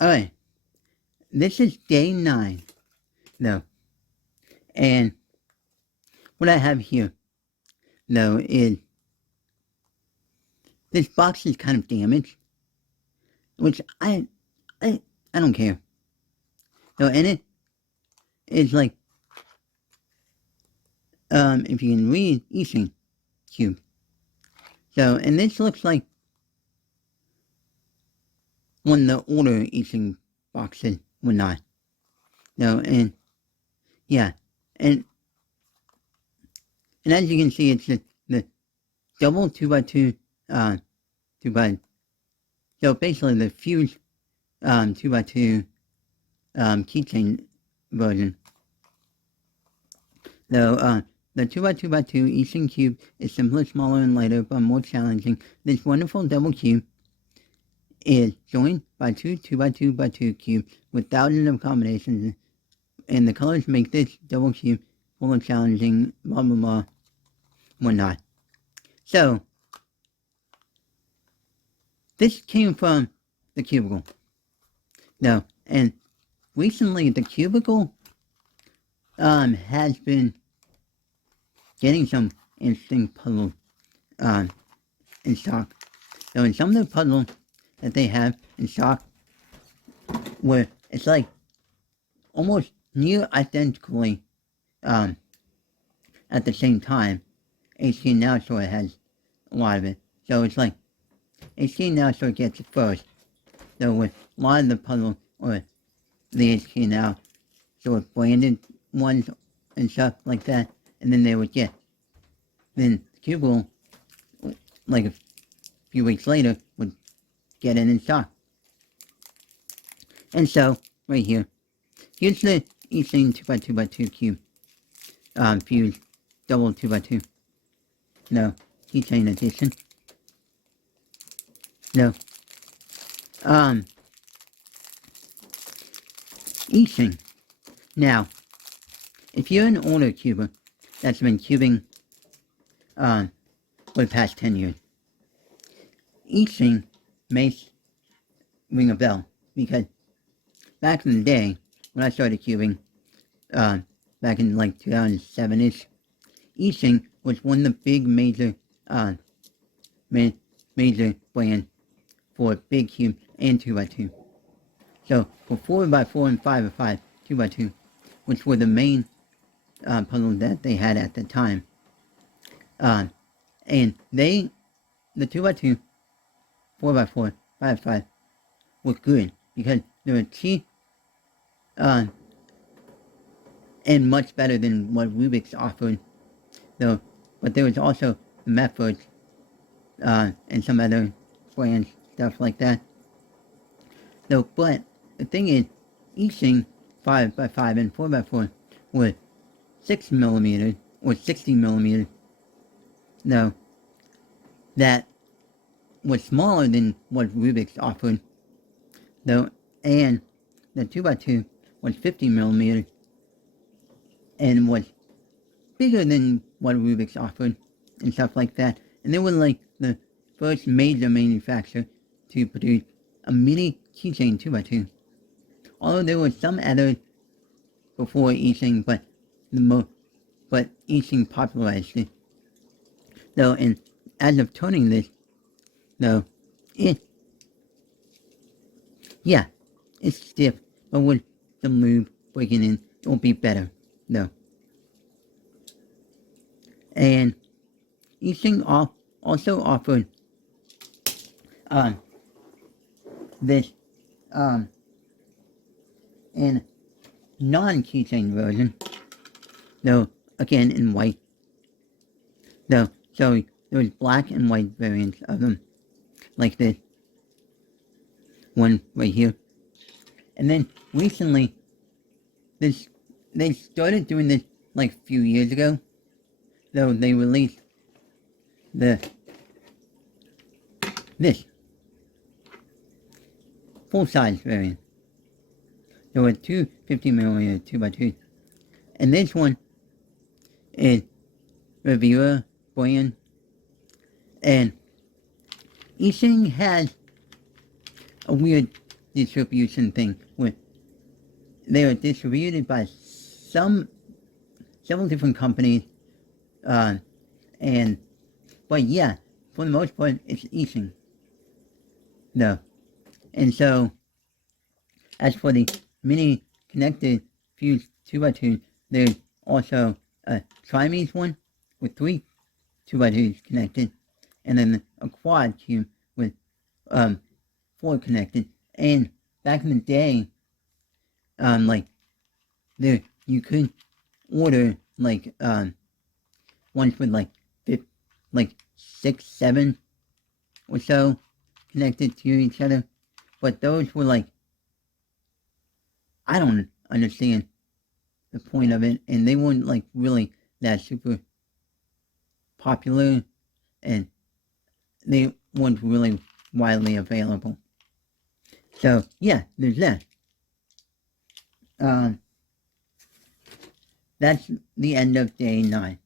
Alright, this is day 9, though, and what I have here, though, is this box is kind of damaged, which I don't care. So, and it is like, if you can read, Eastern Cube. So, and this looks like one of the older Eastern boxes were not. No, and yeah, and as you can see, it's the double 2x2, 2x, so basically the fused 2x2 keychain version. Though the 2x2x2 Eastern Cube is simpler, smaller, and lighter, but more challenging. This wonderful double cube is joined by two 2x2x2 cubes with thousands of combinations, and the colors make this double cube full of challenging, blah blah blah, whatnot. So, this came from the Cubicle. No, and recently the Cubicle has been getting some interesting puzzles in stock. So in some of the puzzles that they have in stock, where it's like almost near identically at the same time, HT Now Store has a lot of it. So it's like HT Now Store gets it first. So with a lot of the puzzles, or the HT Now Store branded ones and stuff like that, and then they would get, then Cubicle, like a few weeks later, would get it in stock. And so, right here, here's the Eastern 2x2x2 cube, fused double 2x2. No, keychain edition. No. Eastern. Now, if you're an older cuber that's been cubing for the past 10 years, Eastern may ring a bell, because back in the day, when I started cubing, back in like 2007-ish, Eastern was one of the big major brands for big cube and 2x2. So for 4x4 and 5x5, 2x2, which were the main puzzles that they had at the time, and the 2x2, 4x4, 5x5 were good because they were cheap and much better than what Rubik's offered. Though, but there was also methods and some other brands, stuff like that. So, but the thing is, Eastern 5x5 and 4x4 were 6mm or 60mm. No, that was smaller than what Rubik's offered. Though, and the 2x2 was 50mm and was bigger than what Rubik's offered and stuff like that. And they were like the first major manufacturer to produce a mini keychain 2x2. Although there were some others before Eastern, but Eastern popularized it. Though, and as of turning this, though, it's stiff, but with some lube breaking in, it will be better, though. And Eastern also offered this and non-keychain version, though again in white. Though, so there was black and white variants of them, like this one right here. And then recently, they started doing this like a few years ago. Though they released this full-size variant. There were two 50mm 2x2s, and this one is Reviewer brand, and Eastern has a weird distribution thing where they are distributed by several different companies, uh, and but yeah, for the most part, it's eSync though. And so, as for the mini connected fused 2x2, there's also a Trimese one with 3 2x2s connected, and then a quad cube with 4 connected. And back in the day, like there you could order like ones with like 6, 7 or so connected to each other, but those were like, I don't understand the point of it, and they weren't like really that super popular, and they weren't really widely available. So yeah, there's that. That's the end of day 9.